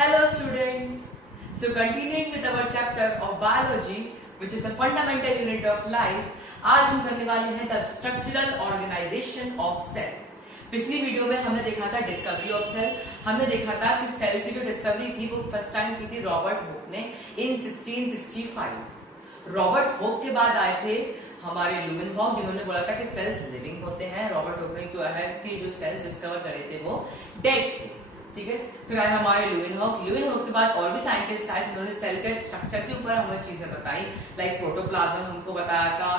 Hello students. So continuing with our chapter of biology, which is the fundamental unit of life, आज हम करने वाले हैं the structural organization of cell. पिछली video में हमने देखा था डिस्कवरी ऑफ सेल. हमने देखा था कि सेल की जो डिस्कवरी थी वो फर्स्ट टाइम की थी रॉबर्ट होप ने इन 1665. रॉबर्ट होप के बाद आए थे हमारे लुवेनहॉक, जिन्होंने बोला था कि सेल्स लिविंग होते हैं. रॉबर्ट होप ने क्यों है कि जो सेल्स डिस्कवर करे थे वो डेड थे. ठीक है. फिर आए हमारे लुवेनहॉक. लुवेनहॉक के बाद और भी साइंटिस्ट आए जिन्होंने सेल के स्ट्रक्चर के ऊपर हमें चीजें बताई, लाइक प्रोटोप्लाज्म हमको बताया था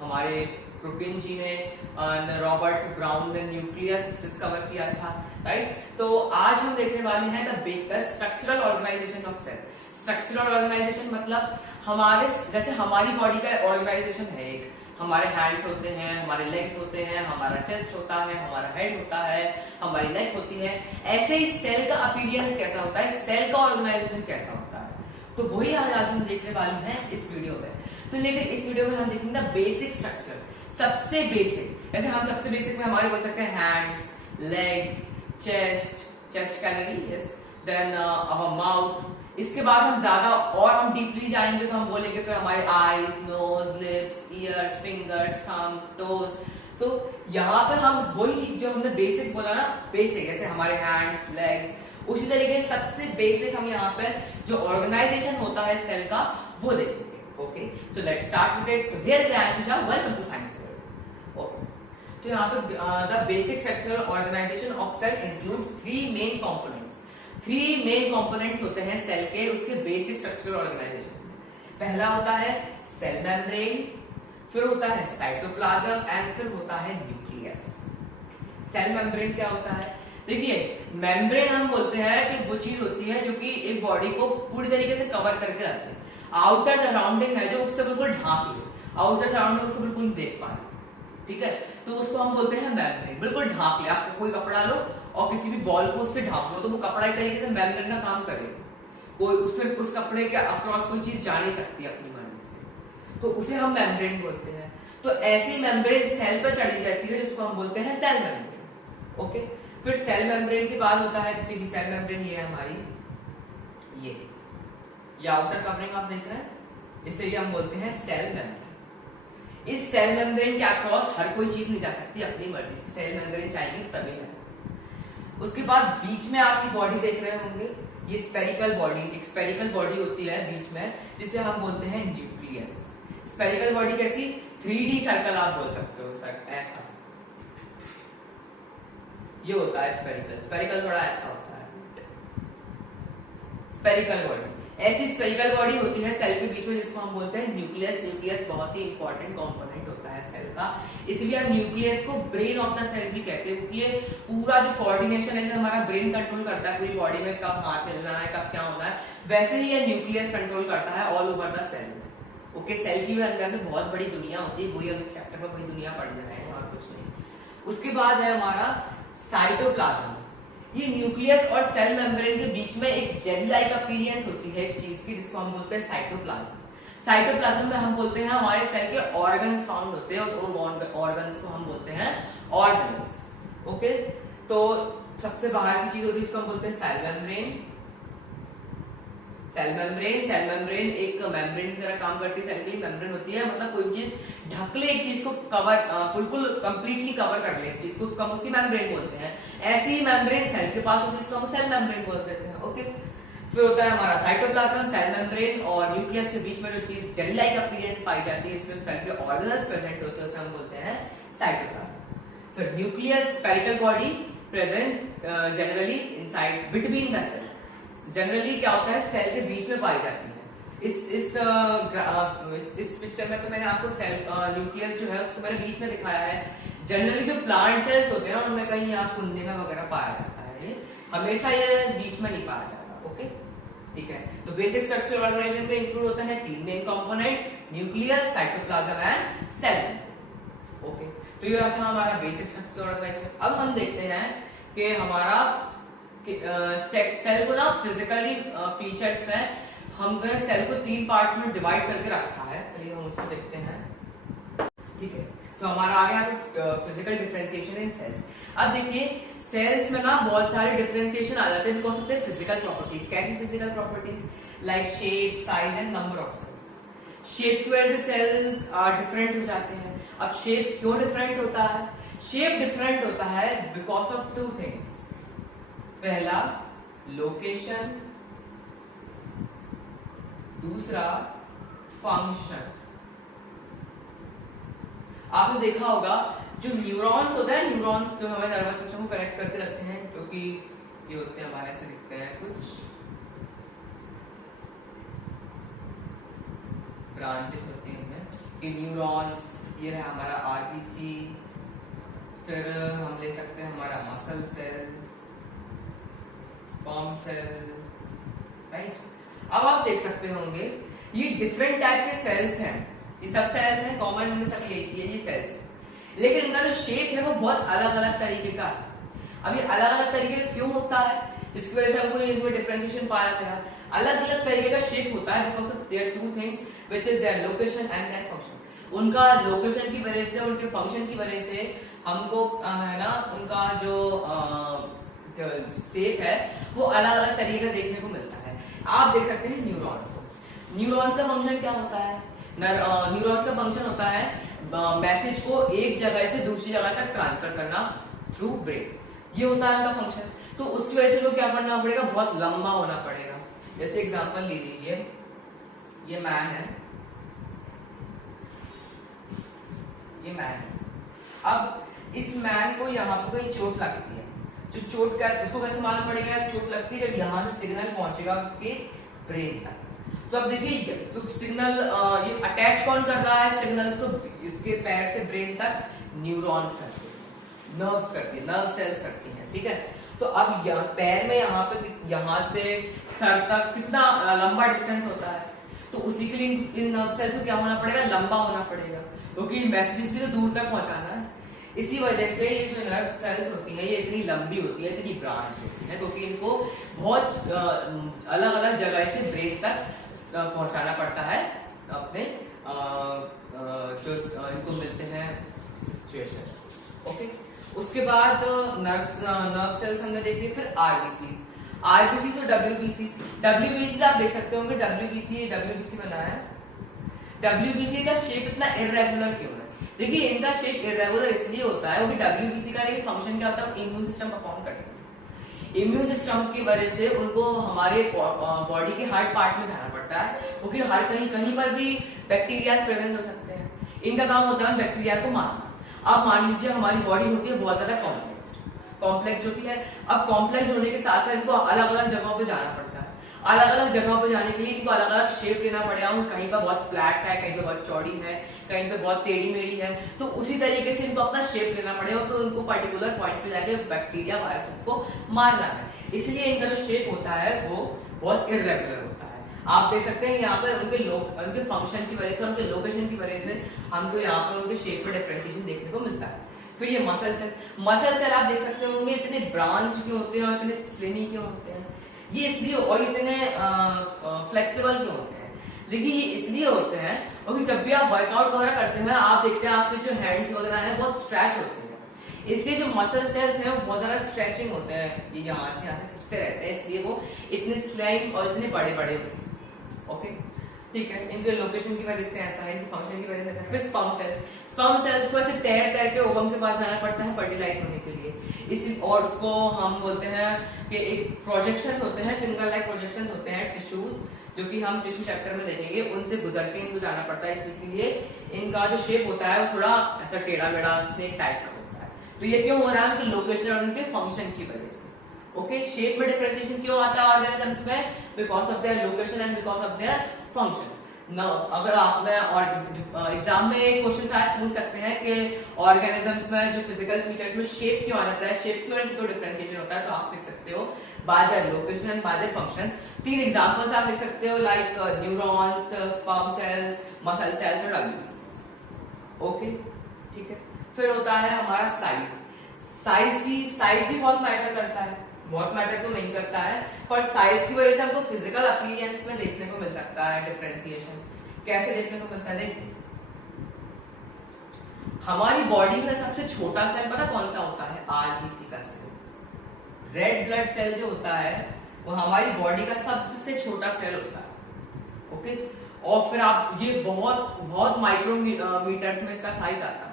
हमारे प्रोटीन जी ने, रॉबर्ट ब्राउन ने न्यूक्लियस डिस्कवर किया था. राइट. तो आज हम देखने वाले हैं the structural organisation of cell. Structural organisation मतलब हमारे जैसे हमारी बॉडी का ऑर्गेनाइजेशन है, एक हमारे हैंड्स होते हैं, हमारे लेग्स होते हैं, हमारा चेस्ट होता है, हमारा हेड होता है, हमारी नेक होती है. ऐसे ही सेल का अपीयरेंस कैसा होता है, सेल का ऑर्गेनाइजेशन कैसा होता है, तो वही आज हम देखने वाले हैं इस वीडियो में. तो लेकिन इस वीडियो में हम देखेंगे बेसिक स्ट्रक्चर, सबसे बेसिक. जैसे हम सबसे बेसिक में हमारे बोल सकते हैं hands, legs, chest calorie, yes, then our mouth. इसके बाद हम ज्यादा और हम डीपली जाएंगे तो हम बोलेंगे फिर हमारे eyes, nose, lips, ears, fingers, thumb, toes. So यहाँ पे हम वही जो हमने बेसिक बोला ना, बेसिक जैसे हमारे हैंड्स, लेग्स, उसी तरीके से सबसे बेसिक हम यहाँ पे जो ऑर्गेनाइजेशन होता है सेल का वो देखेंगे. Okay, so let's start with it. So here is Anshu Shah, welcome to science world. Okay, तो यहाँ पे the basic structural organisation of cell includes three main components. Three main components होते हैं सेल के, उसके बेसिक स्ट्रक्चरल ऑर्गेनाइजेशन में. पहला होता है सेल मेम्ब्रेन, फिर होता है साइटोप्लाज्म एंड फिर होता है न्यूक्लियस. सेल मेम्ब्रेन क्या होता है? देखिए, मेम्ब्रेन हम बोलते हैं कि वो चीज होती है जो कि एक बॉडी को पूरी तरीके से कवर करके रखती है. आउटर सराउंडिंग है जो उससे बिल्कुल ढांक ले, आउटर सराउंडिंग उसको बिल्कुल नहीं देख पाए. ठीक है, तो उसको हम बोलते हैं मेम्ब्रेन. बिल्कुल ढांक ले, आप कोई कपड़ा लो और किसी भी बॉल को उससे ढांक लो तो वो कपड़ा एक तरीके से मेम्ब्रेन का काम करेगा. कोई फिर उस कपड़े के अक्रॉस कोई चीज जा नहीं सकती अपनी मर्जी से, तो उसे हम मेम्ब्रेन बोलते हैं. तो ऐसी मेम्ब्रेन सेल पर चढ़ी जाती है जिसको हम बोलते हैं सेल मेम्ब्रेन. ओके, फिर सेल मेम्ब्रेन के बाद होता है किसी की सेल मेम्ब्रेन, ये है हमारी ये आउटर कवरिंग आप देख रहे हैं, इसे ये हम बोलते हैं सेल मेम्ब्रेन. इस सेल मेम्ब्रेन के अक्रॉस हर कोई चीज नहीं जा सकती अपनी मर्जी से, सेल मेम्ब्रेन चाहिए तभी है. उसके बाद बीच में आपकी बॉडी देख रहे होंगे, ये स्पेरिकल बॉडी, एक स्पेरिकल बॉडी होती है बीच में जिसे हम बोलते हैं न्यूक्लियस. स्पेरिकल बॉडी कैसी? 3D सर्कल आप बोल सकते हो सर, ऐसा ये होता है स्पेरिकल. स्पेरिकल थोड़ा ऐसा होता है स्पेरिकल बॉडी. ऐसी स्पेरिकल बॉडी होती है सेल के बीच में जिसको हम बोलते हैं न्यूक्लियस. न्यूक्लियस बहुत ही इंपॉर्टेंट कंपोनेंट होता है सेल का, इसलिए हम न्यूक्लियस को ब्रेन ऑफ द सेल भी कहते हैं, क्योंकि ये पूरा जो कोऑर्डिनेशन है, हमारा ब्रेन कंट्रोल करता है पूरी बॉडी में कब हाथ हिलना है, कब क्या होना है, वैसे ही ये न्यूक्लियस कंट्रोल करता है all over the cell. Okay, cell की भी अंदर से बहुत बड़ी दुनिया होती है, वही हम इस चैप्टर में बड़ी दुनिया पढ़ रहे हैं और कुछ नहीं. उसके बाद है हमारा साइटोप्लाज्म. ये न्यूक्लियस और सेल मेम्ब्रेन के बीच में एक जेल लाइक अपीयरेंस होती है एक चीज की, जिसको हम बोलते हैं साइटोप्लाज्म. साइटोप्लाज्म में हम बोलते हैं हमारे सेल के ऑर्गन्स फाउंड होते हैं, और उन ऑर्गन्स को हम बोलते हैं ऑर्गन्स. ओके, तो सबसे बाहर की चीज होती है जिसको हम बोलते हैं सेल मेम्ब्रेन. सेल मेम्ब्रेन एक मेम्ब्रेन की तरह काम करती है. सेल के लिए मेम्ब्रेन होती है, मतलब कोई चीज ढक ले एक चीज को, कवर बिल्कुल कंप्लीटली कवर कर ले एक चीज को, उसको हम उसकी मेम्ब्रेन बोलते हैं. ऐसी ही मेम्ब्रेन सेल के पास होती है, इसको हम सेल मेम्ब्रेन बोल देते हैं. ओके, फिर होता है हमारा साइटोप्लाज्म. सेल मेम्ब्रेन और न्यूक्लियस के बीच में जो चीज जेल लाइक अपीयरेंस पाई जाती है, इसमें सेल के ऑर्गन्स प्रेजेंट होते हैं, उसे हम बोलते हैं साइटोप्लाज्म. फिर nucleus spherical body present generally inside between the cell. Generally क्या होता है, सेल के बीच में पाई जाती है. इस पिक्चर में तो मैंने आपको सेल न्यूक्लियस जो है उसको मैंने बीच में दिखाया है. जनरली जो प्लांट सेल्स होते हैं ना, उनमें कहीं आप कुंडे में वगैरह पाया जाता है, ये हमेशा ये बीच में नहीं पाया जाता. ओके, ठीक है. तो बेसिक स्ट्रक्चरल ऑर्गेनाइजेशन में इंक्लूड होता है तीन main component, nucleus, cytoplasm and cell. Okay, तो ये था हमारा बेसिक स्ट्रक्चरल ऑर्गेनाइजेशन. अब हम देखते हैं कि हमारा सेल को ना फिजिकली फीचर्स में हम सेल को तीन पार्ट्स में डिवाइड करके रखा है. चलिए हम उसको देखते हैं. ठीक है, तो हमारा आ गया फिजिकल डिफरेंशिएशन इन सेल्स। अब देखिए सेल्स में ना बहुत सारे डिफरेंशिएशन आ जाते हैं because of the physical properties. कैसी physical properties? Like shape, size and number of cells. Shape की वजह से सेल्स डिफरेंट हो जाते हैं। अब शेप क्यों डिफरेंट होता है? शेप डिफरेंट होता है बिकॉज ऑफ टू थिंग्स। पहला लोकेशन, दूसरा फंक्शन। आपने देखा होगा जो न्यूरॉन्स होता है, न्यूरॉन्स जो हमें नर्वस सिस्टम को कनेक्ट करके रखते हैं, क्योंकि ये होते हैं हमारे ऐसे दिखते हैं कुछ ब्रांचेस होती हैं इनमें कि न्यूरॉन्स। ये है हमारा आरबीसी, फिर हम ले सकते हैं हमारा muscle cell, sperm cell, right. अब आप देख सकते होंगे ये डिफरेंट टाइप के सेल्स हैं, ये सब सेल्स हैं, कॉमन में सब ये सेल्स हैं, लेकिन इनका जो शेप है वो बहुत अलग अलग तरीके का है। अब ये अलग अलग तरीके का क्यों होता है? इसकी वजह से हमको इनमें डिफरेंशिएशन पाया गया। अलग अलग तरीके का शेप होता है because of there two things which is there location and their function. उनका लोकेशन की वजह से, उनके फंक्शन की वजह से हमको है ना उनका जो शेप है वो अलग अलग तरीके का देखने को मिलता है। आप देख सकते हैं न्यूरॉन्स को। न्यूरॉन्स का फंक्शन क्या होता है? न्यूरॉन्स का फंक्शन होता है मैसेज को एक जगह से दूसरी जगह तक ट्रांसफर करना थ्रू ब्रेन। ये होता है उनका फंक्शन। तो उसकी वजह से वो क्या करना पड़ेगा? बहुत लंबा होना पड़ेगा। जैसे एग्जांपल ले लीजिए, ये मैन है, ये मैन है। अब इस मैन को यहाँ पे कोई चोट लगती है, जो चोट का उसको कैसे मालूम पड़ेगा चोट लगती है? जब यहाँ से सिग्नल पहुंचेगा उसके ब्रेन तक। तो अब देखिए तो सिग्नल ये अटैच कौन कर रहा है सिग्नल्स को? इसके पैर से ब्रेन तक न्यूरॉन्स करते हैं, नर्व्स करती है, नर्व सेल्स करती हैं, ठीक है। तो अब पैर में यहाँ पे यहाँ से सर तक कितना लंबा डिस्टेंस होता है? तो उसी के लिए इन नर्व सेल्स को क्या होना पड़ेगा? लंबा होना पड़ेगा, क्योंकि मैसेजेस भी तो दूर तक पहुंचाना है। इसी वजह से ये जो नर्व सेल्स होती है ये इतनी लंबी होती है, इतनी ब्रांच होती है, क्योंकि इनको बहुत अलग अलग जगह से ब्रेन तक पहुंचाना पड़ता है अपने जो इनको मिलते हैं सिचुएशन। ओके, उसके बाद नर्व सेल्स हमने देख लिए। फिर आरबीसी, आरबीसी तो डब्ल्यूबीसी। डब्ल्यूबीसी आप देख सकते होंगे, डब्ल्यूबीसी बना है। डब्ल्यूबीसी का शेप इतना इरेगुलर क्यों है? देखिए इनका शेप इरेगुलर इसलिए होता है क्योंकि डब्ल्यूबीसी का देखिए फंक्शन क्या होता है? इम्यून सिस्टम परफॉर्म करते हैं। इम्यून सिस्टम की वजह से उनको हमारे बॉडी के हर पार्ट में जाना पड़ता है, क्योंकि हर कहीं पर भी बैक्टीरिया प्रेजेंट हो सकते हैं। इनका काम होता है बैक्टीरिया को मारना। अब मान लीजिए हमारी बॉडी होती है बहुत ज्यादा कॉम्प्लेक्स होती है। अब कॉम्प्लेक्स होने के साथ साथ इनको अलग अलग जगहों पे जाना पड़ता है। अलग अलग जगहों पे जाने के लिए इनको अलग अलग शेप लेना पड़ेगा। कहीं पर बहुत फ्लैट है, कहीं पे बहुत चौड़ी है, कहीं पे बहुत टेढ़ी मेढ़ी है। तो उसी तरीके से इनको अपना शेप लेना पड़ेगा, तो उनको पर्टिकुलर पॉइंट पे जाके बैक्टीरिया वायरसेस को मारना है। इसलिए इनका जो शेप होता है वो बहुत इरेगुलर होता है। आप देख सकते हैं यहाँ पर उनके फंक्शन की वजह से, उनके लोकेशन की वजह से हमको यहाँ पर उनके शेप में डिफरेंशिएशन देखने को मिलता है। फिर ये मसल सेल आप देख सकते होंगे इतने ब्रांच क्यों होते हैं और इतने स्लिनी क्यों होते हैं? ये इसलिए, और इतने फ्लेक्सिबल क्यों होते हैं? देखिए ये इसलिए होते हैं क्योंकि जब भी आप वर्कआउट वगैरह करते हैं आप देखते हैं आपके जो हैंड्स वगैरह हैं बहुत स्ट्रेच होते हैं। इसलिए जो मसल सेल्स हैं वो बहुत ज्यादा स्ट्रेचिंग होते हैं, ये यहाँ से यहाँ खींचते रहते हैं, इसलिए वो इतने स्लाइम और इतने बड़े बड़े होते हैं। ओके, ठीक है। इनके लोकेशन की वजह से ऐसा है, इनके फंक्शन की वजह से ऐसा है। फिर स्पर्म सेल्स को ऐसे तैर के ओवम के पास जाना पड़ता है फर्टिलाइज होने के लिए। इसी और उसको हम बोलते हैं कि एक प्रोजेक्शन होते हैं, फिंगर लाइक प्रोजेक्शन होते हैं टिश्यूज, जो कि हम टिश्यू चैप्टर में देखेंगे। उनसे गुजर के इनको जाना पड़ता है, इसलिए इनका जो शेप होता है वो थोड़ा ऐसा टेढ़ा मेढ़ा स्नेक टाइप का होता है। तो ये क्यों हो रहा है? उनके लोकेशन और उनके फंक्शन की वजह से। ओके, शेप में डिफरेंशिएशन क्यों आता है ऑर्गेनिजम्स में? Because of their location and because of their functions. अगर आप में और एग्जाम में क्वेश्चन शायद पूछ सकते हैं कि ऑर्गेनिजम्स में जो फिजिकल फीचर्स में शेप क्यों आ जाता है, शेप की वजह से क्यों डिफरेंशिएशन होता है, तो आप सीख सकते हो bye there location and bye their functions. 3 examples आप लिख सकते हो, like neurons, sperm cells, muscle cells और डब्ल्यूबीसी। ओके, ठीक है। फिर होता है हमारा साइज भी बहुत मैटर करता है। बहुत मैटर तो नहीं करता है, पर साइज की वजह से हमको फिजिकल अपीयरेंस में देखने को मिल सकता है डिफरेंशिएशन। कैसे देखने को मिलता है? देखिए हमारी बॉडी में सबसे छोटा सेल पता कौन सा होता है? आरबीसी का सेल। रेड ब्लड सेल जो होता है वो हमारी बॉडी का सबसे छोटा सेल होता है। ओके, और फिर आप ये बहुत बहुत माइक्रोमीटर्स में इसका साइज आता है।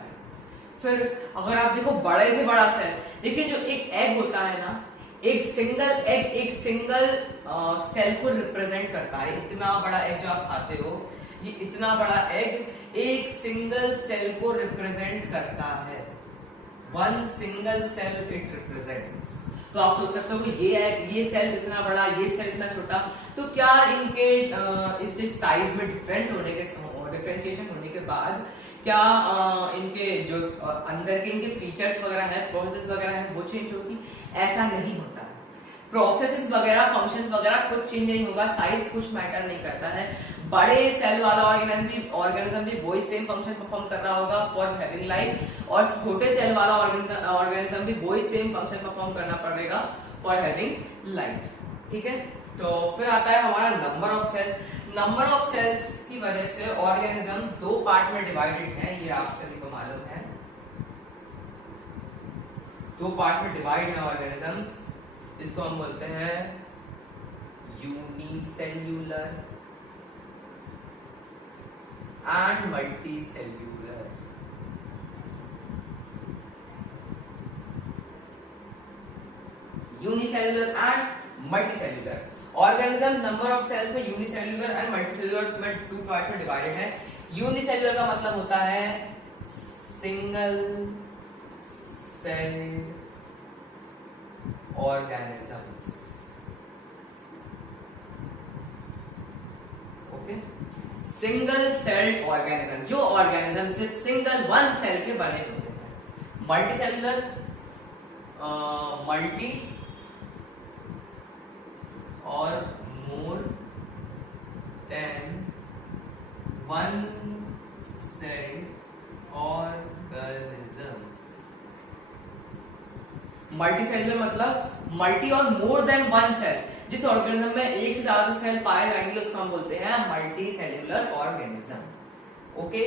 फिर अगर आप देखो बड़े से बड़ा सेल, देखिए जो एक एग होता है ना, एक सिंगल एग एक सिंगल सेल को रिप्रेजेंट करता है। इतना बड़ा एग जो आप खाते हो, ये इतना बड़ा एग एक सिंगल सेल को रिप्रेजेंट करता है। One single cell it represents. तो आप सोच सकते हो कि ये सेल इतना बड़ा, ये सेल इतना छोटा, तो क्या इनके इस साइज में डिफरेंशिएशन होने के बाद क्या इनके जो अंदर के इनके फीचर्स वगैरह है, प्रोसेस वगैरह है, वो चेंज होगी? ऐसा नहीं होता। प्रोसेसेस वगैरह, फंक्शंस वगैरह कुछ चेंज नहीं होगा, साइज कुछ मैटर नहीं करता है। बड़े सेल वाला ऑर्गेनिज्म भी वही सेम फंक्शन परफॉर्म कर रहा होगा फॉर हैविंग लाइफ, और छोटे सेल वाला ऑर्गेनिज्म भी वही सेम फंक्शन परफॉर्म करना पड़ेगा फॉर हैविंग लाइफ। ठीक है, तो फिर आता है हमारा number of cell. Number of cells की वजह से ऑर्गेनिजम्स दो पार्ट में डिवाइडेड है, ये आप सभी को मालूम है। दो पार्ट में डिवाइड है ऑर्गेनिजम्स, जिसको हम बोलते हैं unicellular and multicellular. Unicellular and multicellular organism number of cells में यूनिसेल्यूलर एंड मल्टीसेल्यूलर में टू पार्ट्स में डिवाइडेड है। यूनिसेल्यूलर का मतलब होता है single cell organisms. Okay, single celled organism, जो ऑर्गेनिज्म सिर्फ सिंगल वन सेल के बने होते हैं। मल्टीसेल्यूलर, मल्टी और more than one cell organisms. Multicellular मतलब मल्टी और मोर देन वन सेल। जिस ऑर्गेनिज्म में एक से ज्यादा सेल पाए जाएंगे उसको हम बोलते हैं मल्टीसेल्यूलर ऑर्गेनिज्म। ओके,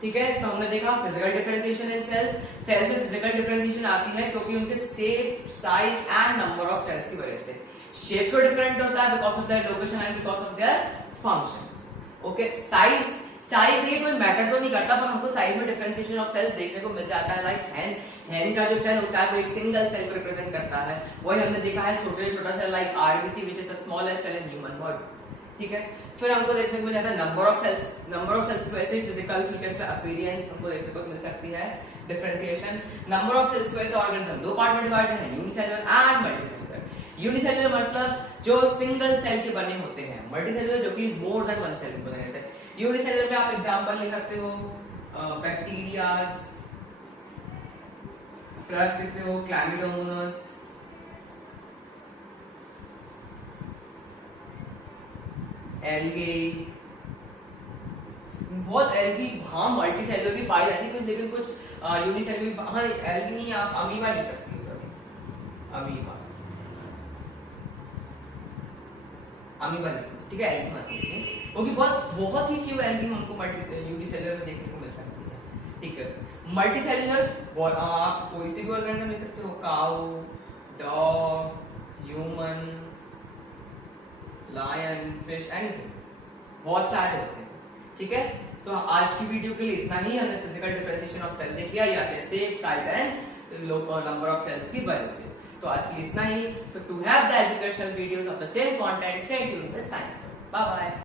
ठीक है, तो हमने देखा physical differentiation in cells. Cells में फिजिकल डिफरेंशिएशन आती है क्योंकि उनके shape, size and number of cells की वजह से। शेप तो डिफरेंट होता है because of their location and because of their functions. Okay, size ये कोई मैटर तो नहीं करता, पर हमको साइज में डिफरेंशिएशन ऑफ सेल्स देखने को मिल जाता है। लाइक हैन का जो सेल होता है वो एक सिंगल सेल को रिप्रेजेंट करता है। वही हमने देखा है छोटा cell like RBC which is the smallest cell in human body. ठीक है, फिर हमको देखने को मिल जाता है number of cells. Number of cells की वजह से फिजिकल फीचर्स का अपीयरेंस हमको देखने को मिल सकती है, डिफरेंशिएशन। नंबर ऑफ सेल्स की वजह से ऑर्गेनिज्म दो पार्ट में डिवाइडेड है, यूनिसेल्यूलर एंड मल्टीसेल्यूलर। यूनिसेल्यूलर मतलब जो सिंगल सेल के बने होते हैं, मल्टीसेल्यूलर जो कि मोर देन वन सेल के बने होते हैं। यूनिसेल्यूलर में आप एग्जांपल ले सकते हो बैक्टीरियाज, फिर आप देखते हो क्लैमिडोमोनास, एल्गे। बहुत एल्गी हाँ मल्टीसेल्यूलर भी पाई जाती है, लेकिन कुछ यूनिसेल्यूलर, हाँ एल्गी नहीं, आप अमीबा ले सकते हो। अमीबा ठीक है, एल्गी मत लीजिए, वो भी बहुत ही फ्यू एल्गी हमको यूनिसेल्यूलर में देखने को मिल सकती है। ठीक है, मल्टीसेल्यूलर आप कोई सी भी ऑर्गेनिज्म ले सकते हो, cow, dog, human, lion, fish, anything, बहुत सारे होते हैं। ठीक है, तो आज की वीडियो के लिए इतना ही। हमने फिजिकल डिफरेंशिएशन ऑफ सेल देख लिया, या shape, size and number of cells की वजह से। तो आज के लिए इतना ही। So to have the educational videos of the same content, stay tuned with science. Bye bye.